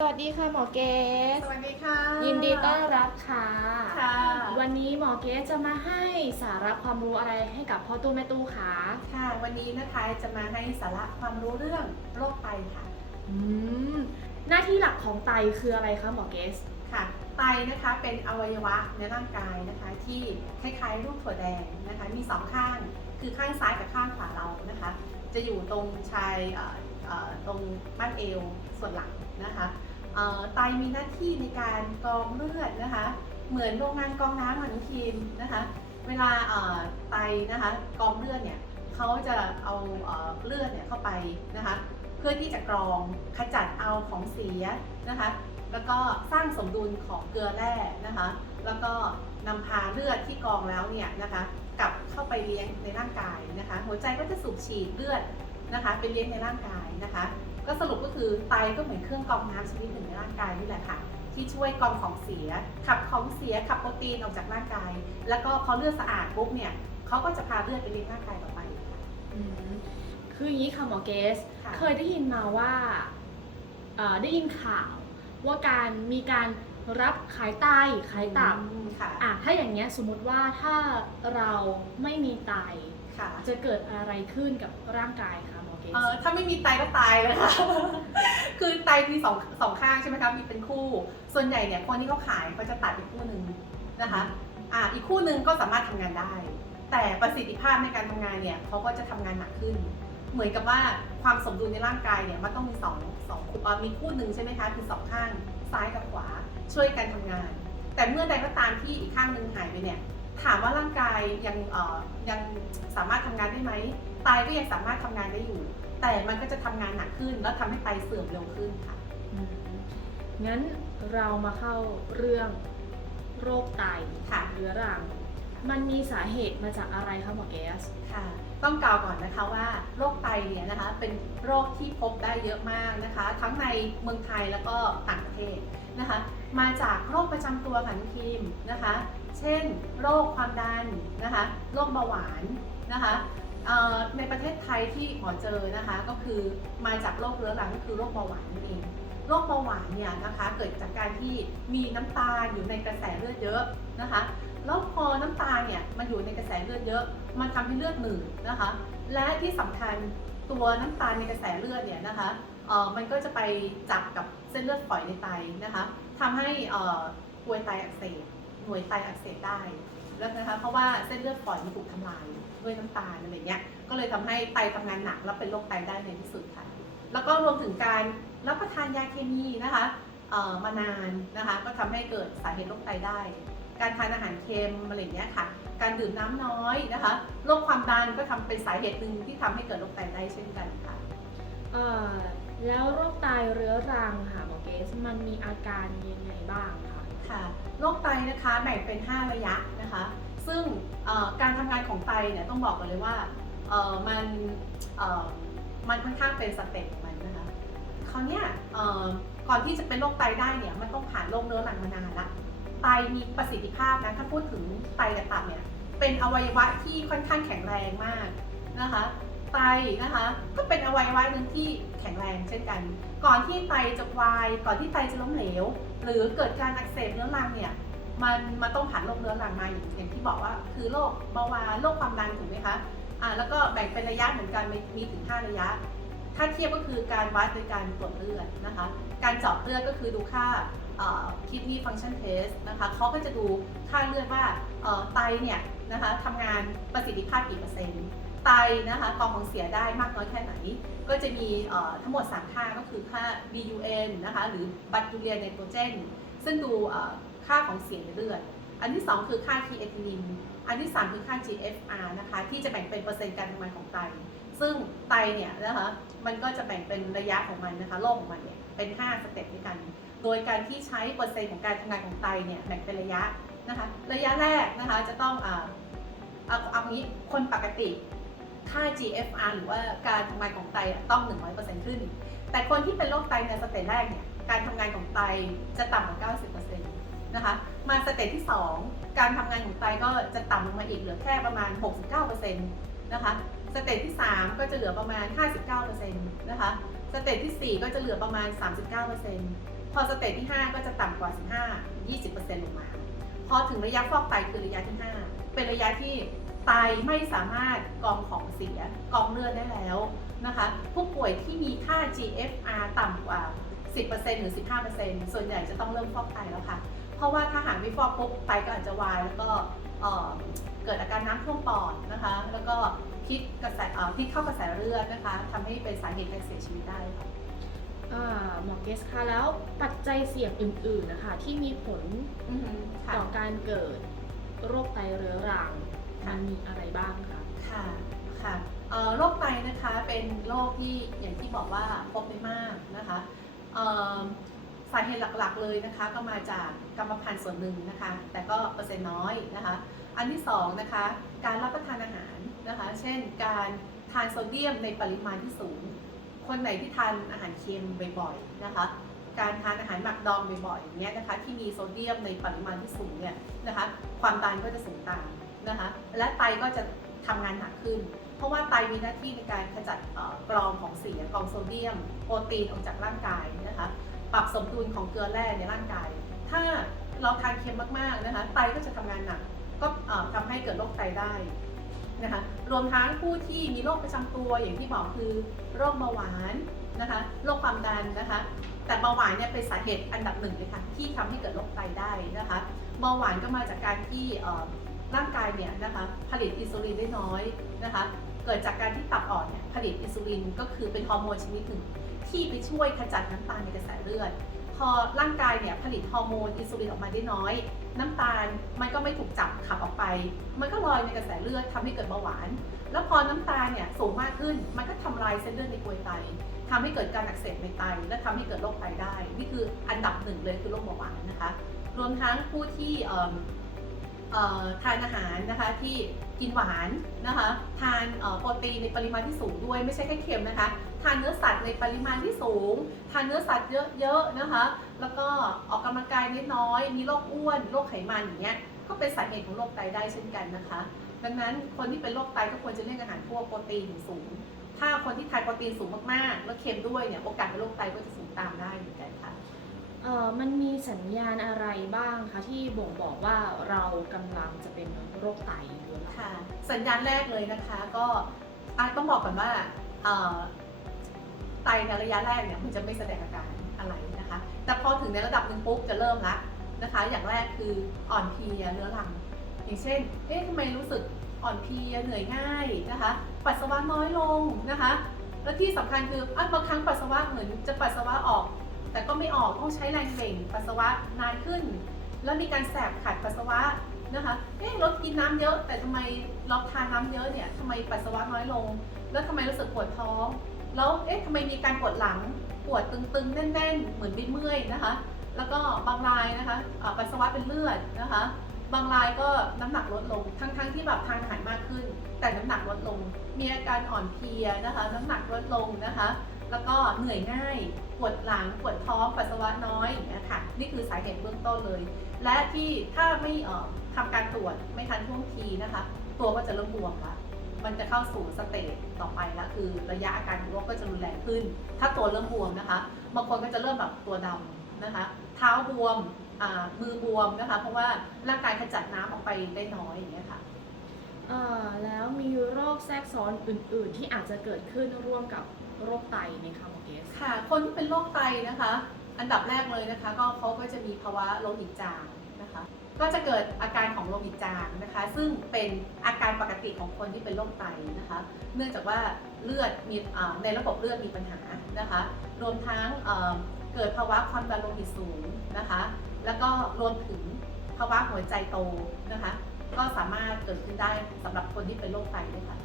สวัสดีค่ะหมอเกสสวัสดีค่ะ ยินดีต้อนรับค่ะ ค่ะ วันนี้หมอเกสจะมาให้สาระความรู้อะไรให้กับพ่อตู้แม่ตู้คะค่ะ วันนี้นะคะจะมาให้สาระความรู้เรื่องโรคไตค่ะ อืม หน้าที่หลักของไตคืออะไรคะหมอเกสค่ะ ไตนะคะเป็นอวัยวะในร่างกายนะคะ ที่คล้ายๆรูปถั่วแดงนะคะ มีสองข้าง คือข้างซ้ายกับข้างขวาเรานะคะ จะอยู่ตรงชายเอ่อเอ่อตรงบ้านเอวส่วนหลังนะคะเอ่อ ไตมีหน้าที่ในการกรองเลือดนะคะ เหมือนโรงงานกรองน้ำค่ะน้องทีมนะคะ เวลาไตนะคะกรองเลือดเนี่ยเขาจะเอาเอ่อเลือดเนี่ยเข้าไปนะคะ เพื่อที่จะกรองขจัดเอาของเสียนะคะ แล้วก็สร้างสมดุลของเกลือแร่นะคะ แล้วก็นำพาเลือดที่กรองแล้วเนี่ยนะคะกลับเข้าไปเลี้ยงในร่างกายนะคะ หัวใจก็จะสูบฉีดเลือดนะคะไปเลี้ยงในร่างกายนะคะ ก็สรุปก็คือไตก็เหมือนเครื่องกรองน้ำชนิดหนึ่งในร่างกายนี่แหละค่ะ ที่ช่วยกรองของเสีย ขับของเสียขับโปรตีนออกจากร่างกาย แล้วก็พอเลือดสะอาดปุ๊บเนี่ยเขาก็จะพาเลือดไปเลี้ยงร่างกายต่อไปค่ะอืมคืออย่างนี้ค่ะหมอเกสค่ะเคยได้ยินมาว่าเอ่อได้ยินข่าวว่าการมีการรับขายไตขายตับอืมค่ะอะถ้าอย่างเงี้ยสมมติว่าถ้าเราไม่มีไตค่ะจะเกิดอะไรขึ้นกับร่างกายคะหมอ เกสเออถ้าไม่มีไตก็ตายเลยค่ะ คือไตมีสองสองข้างใช่ไหมคะมีเป็นคู่ ส่วนใหญ่เนี่ยคนที่เขาขายเขาจะตัดอีกคู่หนึ่งนะคะอ่าอีกคู่หนึ่งก็สามารถทำงานได้ แต่ประสิทธิภาพในการทำงานเนี่ยเขาก็จะทำงานหนักขึ้น เหมือนกับว่าความสมดุลในร่างกายเนี่ยมันต้องมีสองสองคู่เอ่อมีคู่หนึ่งใช่ไหมคะคือสองข้างซ้ายกับขวาช่วยกันทำงาน แต่เมื่อใดก็ตามที่อีกข้างหนึ่งหายไปเนี่ยถามว่าร่างกายยังเอ่อยังสามารถทำงานได้ไหม ไตก็ยังสามารถทำงานได้อยู่ แต่มันก็จะทำงานหนักขึ้น แล้วทำให้ไตเสื่อมเร็วขึ้นค่ะอืมงั้นเรามาเข้าเรื่องโรคไตค่ะเรื้อรัง มันมีสาเหตุมาจากอะไรคะหมอเกสค่ะ ต้องกล่าวก่อนนะคะว่าโรคไตเนี่ยนะคะเป็นโรคที่พบได้เยอะมากนะคะ ทั้งในเมืองไทยแล้วก็ต่างประเทศนะคะ มาจากโรคประจำตัวค่ะน้องคิมนะคะ เช่น โรคความดันนะคะ โรคเบาหวานนะคะเอ่อ ในประเทศไทยที่หมอเจอนะคะก็คือมาจากโรคเรื้อรังก็คือโรคเบาหวานนั่นเองโรคเบาหวานเนี่ยนะคะเกิดจากการที่มีน้ำตาลอยู่ในกระแสเลือดเยอะนะคะแล้วพอน้ำตาลเนี่ยมันอยู่ในกระแสเลือดเยอะ มันทำให้เลือดหนืดนะคะ และที่สำคัญตัวน้ำตาลในกระแสเลือดเนี่ยนะคะเออมันก็จะไปจับกับเส้นเลือดฝอยในไตนะคะทำให้เอ่อกรวยไตอักเสบหน่วยไตอักเสบได้ แล้วนะคะเพราะว่าเส้นเลือดฝอยมันถูกทำลายด้วยน้ำตาลอะไรเงี้ยก็เลยทำให้ไตทำงานหนักแล้วเป็นโรคไตได้ในที่สุดค่ะ แล้วก็รวมถึงการรับประทานยาเคมีนะคะเอ่อมานานนะคะก็ทำให้เกิดสาเหตุโรคไตได้ การทานอาหารเค็มอะไรเงี้ยค่ะ การดื่มน้ำน้อยนะคะโรคความดันก็ทำเป็นสาเหตุหนึ่งที่ทำให้เกิดโรคไตได้เช่นกันค่ะเอ่อแล้วโรคไตเรื้อรังค่ะหมอเกสมันมีอาการยังไงบ้างคะ ค่ะโรคไตนะคะแบ่งเป็น 5 ระยะนะคะ ซึ่งการทำงานของไตเนี่ยต้องบอกกันเลยว่ามันมันค่อนข้างเป็นสเต็ปของมันนะคะคราวเนี้ยก่อนที่จะเป็นโรคไตได้เนี่ยมันต้องผ่านโรคเรื้อรังมานานละไตมีประสิทธิภาพนะถ้าพูดถึงไตกับตับเนี่ยเป็นอวัยวะที่ค่อนข้างแข็งแรงมากนะคะไตนะคะก็เป็นอวัยวะหนึ่งที่แข็งแรงเช่นกัน ก่อนที่ไตจะวาย ก่อนที่ไตจะล้มเหลว หรือเกิดการอักเสบเรื้อรังเนี่ยมันมันต้องผ่านโรคเรื้อรังมาอย่างที่บอกว่า คือโรคเบาหวานโรคความดันถูกไหมคะอ่าแล้วก็แบ่งเป็นระยะเหมือนกันมีมีถึง 5 ระยะ ถ้าเทียบก็คือการวัดโดยการตรวจเลือดนะคะ การเจาะเลือดก็คือดูค่า kidney function test นะคะเขาก็จะดูค่าเลือดว่าเอ่อไตเนี่ยนะคะทำงานประสิทธิภาพกี่เปอร์เซ็นต์ ไตนะคะกองของเสียได้มากน้อยแค่ไหน ก็จะมีทั้งหมด 3 ค่าก็คือค่า BUN นะคะหรือบัตยูเรียไนโตรเจน ซึ่งดูค่าของเสียในเลือด อันที่ 2 คือค่า k ีเอทิลินอันที่ 3 คือค่า GFR นะคะที่จะแบ่งเป็นเปอร์เซ็นต์การทำงานของไต ซึ่งไตเนี่ยนะคะมันก็จะแบ่งเป็นระยะของมันนะคะโรคของมันเนี่ยเป็น 5 สเต็ปด้วยกัน โดยการที่ใช้เปอร์เซ็นต์ของการทำงานของไตเนี่ยแบ่งเป็นระยะนะคะระยะแรกนะคะจะต้องอ่าเอาเอางี้คนปกติ ค่า GFR หรือว่าการทำงานของไตต้อง 100%ขึ้น แต่คนที่เป็นโรคไตในสเต็ปแรกเนี่ย การทำงานของไตจะต่ำกว่า 90%นะคะ มาสเต็ปที่ 2 การทำงานของไตก็จะต่ำลงมาอีกเหลือแค่ประมาณ 69%นะคะ สเต็ปที่ 3 ก็จะเหลือประมาณ 59%นะคะ สเต็ปที่ 4 ก็จะเหลือประมาณ 39%พอสเตจที่ 5 ก็จะต่ำกว่า 15 20%ลงมา พอถึงระยะฟอกไตคือระยะที่ 5 เป็นระยะที่ ไตไม่สามารถกรองของเสียกรองเลือดได้แล้วนะคะ ผู้ป่วยที่มีค่า GFR ต่ำกว่า 10%หรือ 15%ส่วนใหญ่จะต้องเริ่มฟอกไตแล้วค่ะ เพราะว่าถ้าหากไม่ฟอกปุ๊บไตก็อาจจะวายแล้วก็เอ่อเกิดอาการน้ำท่วมปอดนะคะ แล้วก็พิษกระแสเอ่อพิษเข้ากระแสเลือดนะคะทำให้เป็นสาเหตุการเสียชีวิตได้ค่ะอ่าหมอเกสคะแล้วปัจจัยเสี่ยงอื่น ๆนะคะ ที่มีผลอือฮึค่ะต่อการเกิดโรคไตเรื้อรังค่ะ มันมีอะไรบ้างคะค่ะค่ะโรคไตนะคะเป็นโรคที่อย่างที่บอกว่าพบไม่มากนะคะสาเหตุหลักๆเลยนะคะก็มาจากกรรมพันธุ์ส่วนหนึ่งนะคะ แต่ก็เปอร์เซ็นต์น้อยนะคะ อันที่สองนะคะการรับประทานอาหารนะคะ เช่นการทานโซเดียมในปริมาณที่สูง คนไหนที่ทานอาหารเค็มบ่อยๆนะคะ การทานอาหารหมักดองบ่อยๆอย่างเงี้ยนะคะที่มีโซเดียมในปริมาณที่สูงเนี่ยนะคะ ความดันก็จะสูงตาม นะคะ และไตก็จะทำงานหนักขึ้น เพราะว่าไตมีหน้าที่ในการขจัดกรองของเสียกรองโซเดียม โปรตีนออกจากร่างกายนะคะ ปรับสมดุลของเกลือแร่ในร่างกาย ถ้าเราทานเค็มมากๆนะคะ ไตก็จะทำงานหนัก ก็เอ่อทำให้เกิดโรคไตได้นะคะ รวมทั้งผู้ที่มีโรคประจำตัวอย่างที่บอกคือโรคเบาหวานนะคะ โรคความดันนะคะ แต่เบาหวานเนี่ยเป็นสาเหตุอันดับหนึ่งเลยค่ะที่ทำให้เกิดโรคไตได้นะคะ เบาหวานก็มาจากการที่ ร่างกายเนี่ยนะคะผลิตอินซูลินได้น้อยนะคะเกิดจากการที่ตับอ่อนเนี่ยผลิตอินซูลินก็คือเป็นฮอร์โมนชนิดหนึ่ง ที่ไปช่วยขจัดน้ำตาลในกระแสเลือด พอร่างกายเนี่ยผลิตฮอร์โมนอินซูลินออกมาได้น้อย น้ำตาลมันก็ไม่ถูกจับขับออกไป มันก็ลอยในกระแสเลือดทำให้เกิดเบาหวาน แล้วพอน้ำตาลเนี่ยสูงมากขึ้น มันก็ทำลายเส้นเลือดในกรวยไตทำให้เกิดการอักเสบในไต และทำให้เกิดโรคไตได้ นี่คืออันดับหนึ่งเลยคือโรคเบาหวานนะคะ รวมทั้งผู้ที่ ทานอาหารนะคะที่กินหวานนะคะ ทานโปรตีนในปริมาณที่สูงด้วยไม่ใช่แค่เค็มนะคะ ทานเนื้อสัตว์ในปริมาณที่สูง ทานเนื้อสัตว์เยอะๆนะคะ แล้วก็ออกกำลังกายนิดน้อยมีโรคอ้วนโรคไขมันอย่างเงี้ยก็เป็นสาเหตุของโรคไตได้เช่นกันนะคะ ดังนั้นคนที่เป็นโรคไตก็ควรจะเลี่ยงอาหารพวกโปรตีนสูง ถ้าคนที่ทานโปรตีนสูงมากๆ แล้วเค็มด้วยเนี่ยโอกาสเป็นโรคไตก็จะสูงตามได้เหมือนกัน อ่อมันมีสัญญาณอะไรบ้างคะที่บ่งบอกว่าเรากำลังจะเป็นโรคไตเรื้อรังค่ะสัญญาณแรกเลยนะคะก็อะต้องบอกก่อนว่าเอ่อไตในระยะแรกเนี่ยมันจะไม่แสดงอาการอะไรนะคะ แต่พอถึงในระดับหนึ่งปุ๊บจะเริ่มละนะคะ อย่างแรกคืออ่อนเพลียเรื้อรัง อย่างเช่น เอ๊ะทำไมรู้สึกอ่อนเพลียเหนื่อยง่ายนะคะ ปัสสาวะน้อยลงนะคะ แล้วที่สำคัญคืออะบางครั้งปัสสาวะเหมือนจะปัสสาวะออก แต่ก็ไม่ออกต้องใช้แรงเบ่งปัสสาวะนานขึ้น แล้วมีการแสบขัดปัสสาวะนะคะเอ๊ะเรากินน้ำเยอะ แต่ทำไมเราทานน้ำเยอะเนี่ยทำไมปัสสาวะน้อยลง แล้วทำไมรู้สึกปวดท้อง แล้วเอ๊ะทำไมมีการปวดหลังปวดตึงๆแน่น ๆ เหมือนเมื่อยนะคะ แล้วก็บางรายนะคะปัสสาวะเป็นเลือดนะคะ บางรายก็น้ำหนักลดลง ทั้งๆที่แบบทานอาหารมากขึ้น แต่น้ำหนักลดลง มีอาการอ่อนเพลียนะคะ น้ำหนักลดลงนะคะ แล้วก็เหนื่อยง่าย ปวดหลัง ปวดท้อง ปัสสาวะน้อยอย่างเงี้ยค่ะ นี่คือสาเหตุเบื้องต้นเลย และที่ถ้าไม่เอ่อทำการตรวจไม่ทันท่วงทีนะคะ ตัวก็จะเริ่มบวมละมันจะเข้าสู่สเตจต่อไปละคือระยะอาการของโรคก็จะรุนแรงขึ้น ถ้าตัวเริ่มบวมนะคะ บางคนก็จะเริ่มแบบตัวดำนะคะ เท้าบวมมือบวมนะคะ เพราะว่าร่างกายขจัดน้ำออกไปได้น้อยอย่างเงี้ยค่ะแล้วมีโรคแทรกซ้อนอื่น ๆ ที่อาจจะเกิดขึ้นร่วมกับ โรคไตไหมคะหมอเกสค่ะ คนที่เป็นโรคไตนะคะ อันดับแรกเลยนะคะ ก็เขาก็จะมีภาวะโลหิตจางนะคะ ก็จะเกิดอาการของโลหิตจางนะคะ ซึ่งเป็นอาการปกติของคนที่เป็นโรคไตนะคะ เนื่องจากว่าเลือดมีอ่าในระบบเลือดมีปัญหานะคะ รวมทั้งเอ่อเกิดภาวะความดันโลหิตสูงนะคะ แล้วก็รวมถึงภาวะหัวใจโตนะคะ ก็สามารถเกิดขึ้นได้สำหรับคนที่เป็นโรคไตด้วยค่ะ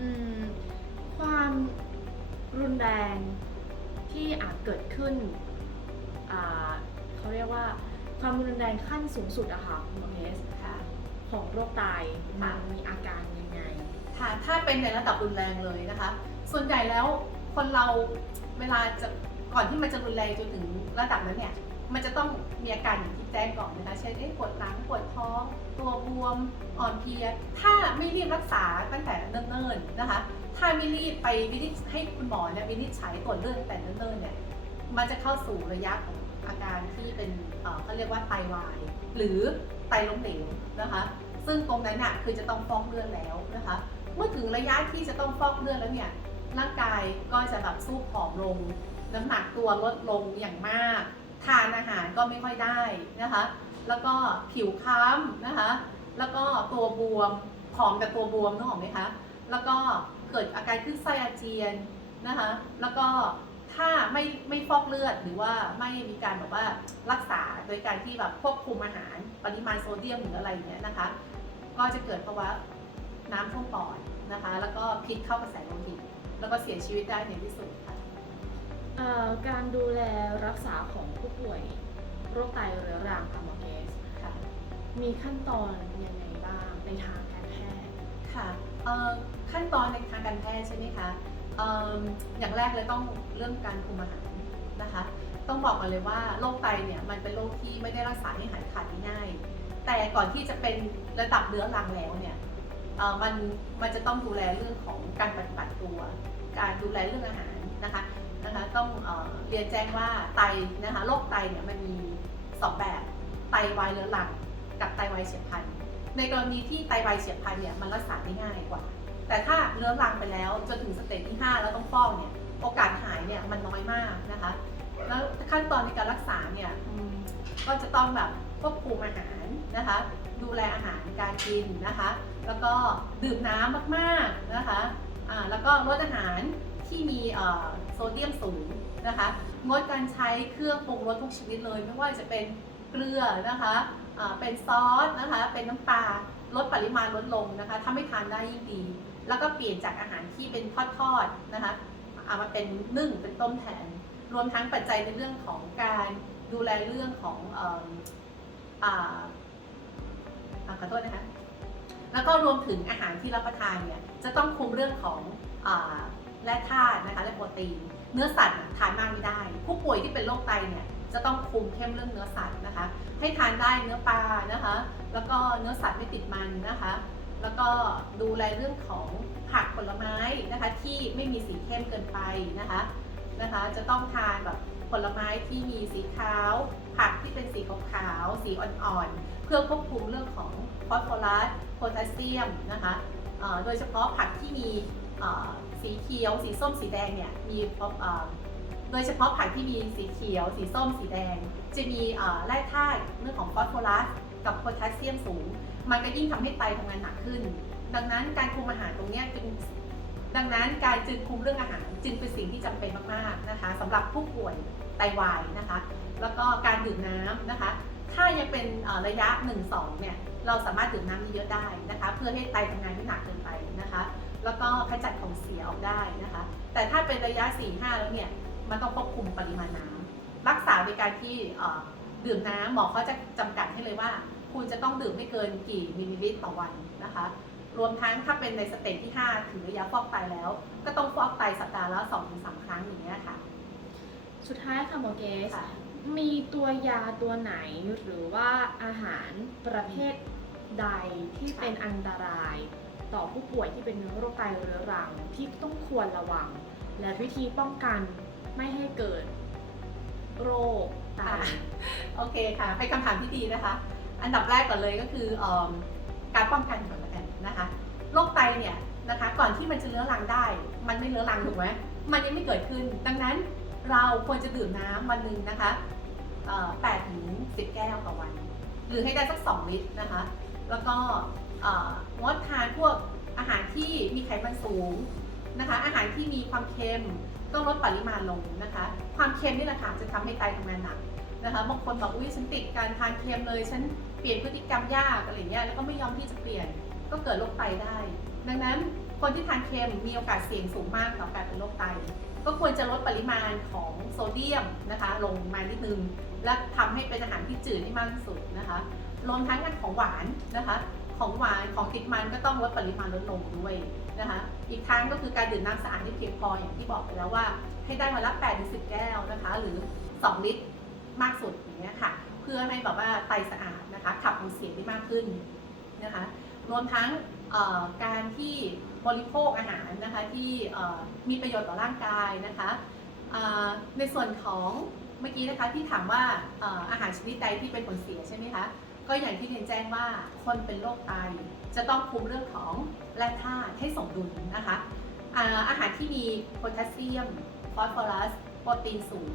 อืม ความรุน แรงที่อาจเกิดขึ้นอ่าเขาเรียกว่าความรุนแรงขั้นสูงสุดอะค่ะหมอเกสค่ะของโรคไตมันมีอาการยังไงค่ะถ้าเป็นในระดับรุนแรงเลยนะคะ ส่วนใหญ่แล้วคนเราเวลาจะก่อนที่มันจะรุนแรงจนถึงระดับนั้นเนี่ยมันจะต้องมีอาการอย่างที่แจ้งก่อนนะคะเช่นเอ๊ะปวดหลังปวดท้องตัวบวมอ่อนเพลีย ถ้าไม่รีบรักษาตั้งแต่เนิ่นๆนะคะ ถ้าไม่รีบไปวินิจให้คุณหมอเนี่ยวินิจฉัยตรวจเลือดตั้งแต่เนิ่นๆเนี่ยมันจะเข้าสู่ระยะของอาการที่เป็นเขาเรียกว่าไตวาย หรือไตล้มเหลวนะคะ ซึ่งตรงนั้นน่ะคือจะต้องฟอกเลือดแล้วนะคะ เมื่อถึงระยะที่จะต้องฟอกเลือดแล้วเนี่ยร่างกายก็จะแบบสู้ผอมลง น้ำหนักตัวลดลงอย่างมาก ทานอาหารก็ไม่ค่อยได้นะคะ แล้วก็ผิวคล้ำนะคะ แล้วก็ตัวบวมผอมกับตัวบวมนึกออกไหมคะ แล้วก็ เกิดอาการขึ้นไส้อาเจียนนะคะแล้วก็ถ้าไม่ไม่ฟอกเลือดหรือว่าไม่มีการแบบว่ารักษาโดยการที่แบบควบคุมอาหารปริมาณโซเดียมหรืออะไรอย่างเงี้ยนะคะ ก็จะเกิดภาวะน้ำท่วมปอดนะคะ แล้วก็พิษเข้ากระแสโลหิตแล้วก็เสียชีวิตได้ในที่สุดค่ะเอ่อการดูแลรักษาของผู้ป่วยโรคไตเรื้อรังค่ะหมอเกสค่ะมีขั้นตอนยังไงบ้างในทางการแพทย์ค่ะ เอ่อขั้นตอนในทางการแพทย์ใช่ไหมคะเอิ่มอย่างแรกเลยต้องเรื่องการคุมอาหารนะคะ ต้องบอกกันเลยว่าโรคไตเนี่ยมันเป็นโรคที่ไม่ได้รักษาให้หายขาดง่ายแต่ก่อนที่จะเป็นระดับเรื้อรังแล้วเนี่ยมันมันจะต้องดูแลเรื่องของการปฏิบัติตัว การดูแลเรื่องอาหารนะคะนะคะต้องเอเรียนแจ้งว่าไตนะคะโรคไตเนี่ยมันมีสองแบบไตวายเรื้อรังกับไตวายเฉียบพลัน ในกรณีที่ไตวายเฉียบพลันเนี่ยมันรักษาได้ง่ายกว่า แต่ถ้าเรื้อรังไปแล้วจนถึงสเตจที่ 5 แล้วต้องฟอกเนี่ยโอกาสหายเนี่ยมันน้อยมากนะคะ แล้วขั้นตอนในการรักษาเนี่ยก็จะต้องแบบควบคุมอาหารนะคะ ดูแลอาหารการกินนะคะ แล้วก็ดื่มน้ำมากๆนะคะแล้วก็ลดอาหารที่มีโซเดียมสูงนะคะ งดการใช้เครื่องปรุงรสทุกชนิดเลย ไม่ว่าจะเป็นเกลือนะคะ เป็นซอสนะคะ เป็นน้ำปลาลดปริมาณลดลงนะคะ ถ้าไม่ทานได้ยิ่งดี แล้วก็เปลี่ยนจากอาหารที่เป็นทอดๆนะคะเอามาเป็นนึ่งเป็นต้มแทน รวมทั้งปัจจัยในเรื่องของการดูแลเรื่องของเอิ่มอ่าอ่าขอโทษนะคะ แล้วก็รวมถึงอาหารที่รับประทานเนี่ยจะต้องคุมเรื่องของอแร่ธาตุนะคะและโปรตีน เนื้อสัตว์ทานมากไม่ได้ ผู้ป่วยที่เป็นโรคไตเนี่ยจะต้องคุมเข้มเรื่องเนื้อสัตว์นะคะ ให้ทานได้เนื้อปลานะคะ แล้วก็เนื้อสัตว์ไม่ติดมันนะคะ แล้วก็ดูแลเรื่องของผักผลไม้นะคะที่ไม่มีสีเข้มเกินไปนะคะนะคะ จะต้องทานแบบผลไม้ที่มีสีขาว ผักที่เป็นสีขาวๆสีอ่อนๆ เพื่อควบคุมเรื่องของฟอสฟอรัสโพแทสเซียมนะคะโดยเฉพาะผักที่มี สีเขียว สีส้มสีแดงเนี่ยมีโดยเฉพาะผักที่มีสีเขียว สีส้มสีแดง จะมีแร่ธาตุเรื่องของฟอสฟอรัสกับโพแทสเซียมสูง มันก็ยิ่งทำให้ไตทำงานหนักขึ้น ดังนั้นการคุมอาหารตรงนี้จึงดังนั้นการจึงคุมเรื่องอาหารจึงเป็นสิ่งที่จำเป็นมากๆนะคะสำหรับผู้ป่วยไตวายนะคะ แล้วก็การดื่มน้ำนะคะ ถ้ายังเป็นระยะ 1-2เนี่ยเราสามารถดื่มน้ำเยอะๆได้นะคะ เพื่อให้ไตทำงานไม่หนักเกินไปนะคะ แล้วก็ขจัดของเสียออกได้นะคะ แต่ถ้าเป็นระยะ 4-5 แล้วเนี่ย มันต้องควบคุมปริมาณน้ำรักษาโดยการที่เอ่อดื่มน้ำหมอเขาจะจำกัดให้เลยว่า คุณจะต้องดื่มไม่เกินกี่มิลลิลิตรต่อวันนะคะ รวมทั้งถ้าเป็นในสเตจที่ 5 ถึงระยะฟอกไตแล้ว ก็ต้องฟอกไตสัปดาห์ละ2-3 ครั้งอย่างเงี้ยค่ะ สุดท้ายค่ะหมอเกสค่ะมีตัวยาตัวไหนหรือว่าอาหารประเภทใดที่เป็นอันตราย ต่อผู้ป่วยที่เป็นโรคไตเรื้อรังที่ต้องควรระวัง และวิธีป้องกันไม่ให้เกิดโรคไตโอเคค่ะเป็นคำถามที่ดีนะคะ อันดับแรกก่อนเลยก็คืออการป้องกันก่อนละกันนะคะโรคไตเนี่ยนะคะก่อนที่มันจะเลื้อรังได้ มันไม่เลื้อรังถูกไหมมันยังไม่เกิดขึ้น ดังนั้นเราควรจะดื่มน้ำวันหนึ่งนะคะเอ่อ8ถึง10แก้วต่อวัน หรือให้ได้สัก2ลิตรนะคะ แล้วก็ งดทานพวกอาหารที่มีไขมันสูงนะคะ อาหารที่มีความเค็มต้องลดปริมาณลงนะคะ ความเค็มนี่แหละค่ะจะทำให้ไตทำงานหนักนะคะบางคนบอกอุ้ยฉันติดการทานเค็มเลยฉันเปลี่ยนพฤติกรรมยากอะไรเงี้ยแล้วก็ไม่ยอมที่จะเปลี่ยนก็เกิดโรคไตได้ ดังนั้นคนที่ทานเค็มมีโอกาสเสี่ยงสูงมากต่อการเป็นโรคไต ก็ควรจะลดปริมาณของโซเดียมนะคะลงมานิดนึง และทำให้เป็นอาหารที่จืดให้มากที่สุดนะคะรวมทั้งของหวานนะคะ ของหวานของติดมันก็ต้องลดปริมาณลดลงด้วยนะคะ อีกทางก็คือการดื่มน้ำสะอาดที่เพียงพออย่างที่บอกไปแล้วว่า ให้ได้วันละ8ถึง10 แก้วนะคะ หรือ 2 ลิตรมากสุดอย่างเงี้ยค่ะ เพื่อให้แบบว่าไตสะอาดนะคะ ขับของเสียได้มากขึ้นนะคะรวมทั้งการที่บริโภคอาหารนะคะที่มีประโยชน์ต่อร่างกายนะคะในส่วนของเมื่อกี้นะคะที่ถามว่าอาหารชนิดใดที่เป็นผลเสียใช่ไหมคะ ก็อย่างที่เรียนแจ้งว่าคนเป็นโรคไตจะต้องคุมเรื่องของแร่ธาตุให้สมดุลนะคะอาอาหารที่มีโพแทสเซียม ฟอสฟอรัส โปรตีนสูง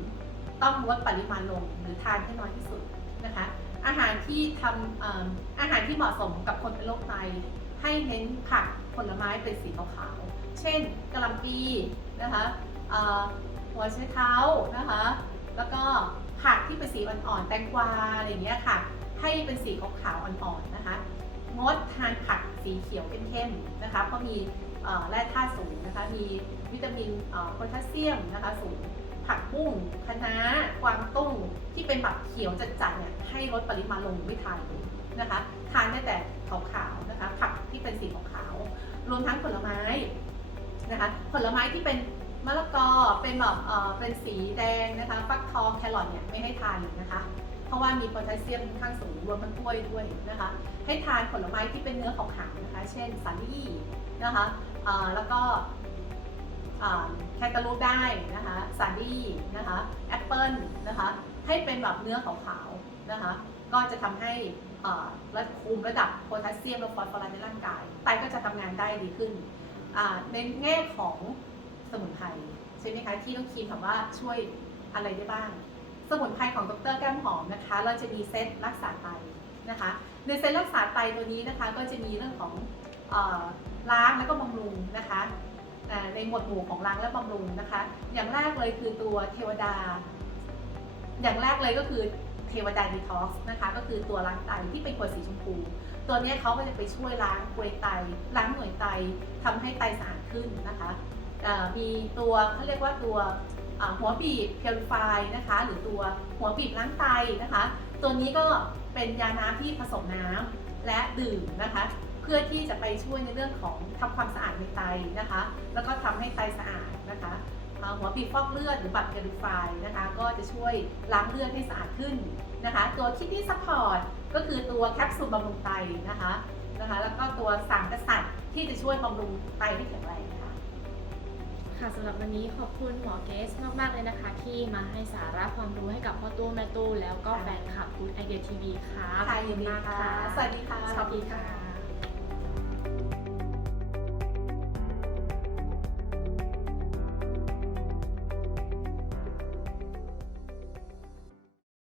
ต้องลดปริมาณลงหรือทานให้น้อยที่สุดนะคะ อาหารที่ทำเอ่อาหารที่เหมาะสมกับคนเป็นโรคไต ให้เน้นผักผลไม้เป็นสีขาวๆ เช่นกะหล่ำปีนะคะหัวไชเท้านะคะ แล้วก็ผักที่เป็นสีอ่อนๆ แตงกวาอะไรอย่างเงี้ยค่ะ ให้เป็นสีขาวๆอ่อนๆนะคะ งดทานผักสีเขียวเข้มๆนะคะ เพราะมีแร่ธาตุสูงนะคะ มีวิตามินโพแทสเซียมนะคะสูง ผักบุ้งคะน้ากวางตุ้งที่เป็นแบบเขียวจัดๆเนี่ยให้ลดปริมาณลงไม่ทานเลยนะคะ ทานได้แต่ขาวๆนะคะ ผักที่เป็นสีขาวๆรวมทั้งผลไม้นะคะ ผลไม้ที่เป็นมะละกอเป็นแบบเอ่อเป็นสีแดงนะคะ ฟักทองแครอทเนี่ยไม่ให้ทานเลยนะคะ เพราะว่ามีโพแทสเซียมค่อนข้างสูงรวมทั้งกล้วยด้วยนะคะ ให้ทานผลไม้ที่เป็นเนื้อขาวๆนะคะ เช่นสาลี่นะคะแล้วก็แคนตาลูปได้นะคะสาลี่นะคะแอปเปิลนะคะให้เป็นแบบเนื้อขาวๆนะคะ ก็จะทำให้เอ่อระคุมระดับโพแทสเซียมและฟอสฟอรัสในร่างกายไตก็จะทำงานได้ดีขึ้นในแง่ของสมุนไพรใช่ไหมคะที่น้องคีมถามว่าช่วยอะไรได้บ้าง สมุนไพรของดรแก้มหอมนะคะ เราจะมีเซตรักษาไตนะคะ ในเซตรักษาไตตัวนี้นะคะ ก็จะมีเรื่องของออล้างแล้วก็บำรุงนะคะในหมวดหมู่ของล้างและบำรุงนะคะ อย่างแรกเลยคือตัวเทวดา อย่างแรกเลยก็คือเทวดาดีท็อกซ์นะคะ ก็คือตัวล้างไตที่เป็นขวดสีชมพู ตัวนี้เขาก็จะไปช่วยล้างกรวยไต ล้างหน่วยไตทำให้ไตสะอาดขึ้นนะคะมีตัวเขาเรียกว่าตัว หัวบีบ purify นะคะ หรือตัวหัวบีบล้างไตนะคะ ตัวนี้ก็เป็นยาน้ำที่ผสมน้ำและดื่มนะคะ เพื่อที่จะไปช่วยในเรื่องของทำความสะอาดในไตนะคะ แล้วก็ทำให้ไตสะอาดนะคะหัวบีบฟอกเลือดหรือบัตร purify นะคะ ก็จะช่วยล้างเลือดให้สะอาดขึ้นนะคะ ตัวคิดดี้ซัพพอร์ตก็คือตัวแคปซูลบำรุงไตนะคะนะคะ แล้วก็ตัวสารกษัตริย์ที่จะช่วยบำรุงไตให้แข็งแรง ค่ะค่ะสำหรับวันนี้ขอบคุณหมอเกสมากๆเลยนะคะ ที่มาให้สาระความรู้ให้กับพ่อตู้แม่ตู้แล้วก็แฟนคลับคุณไอเดียทีวีค่ะขค่ะอบคุยิณนดีมากค่ะ ค่ะ สวัสดีค่ะ สวัสดีค่ะ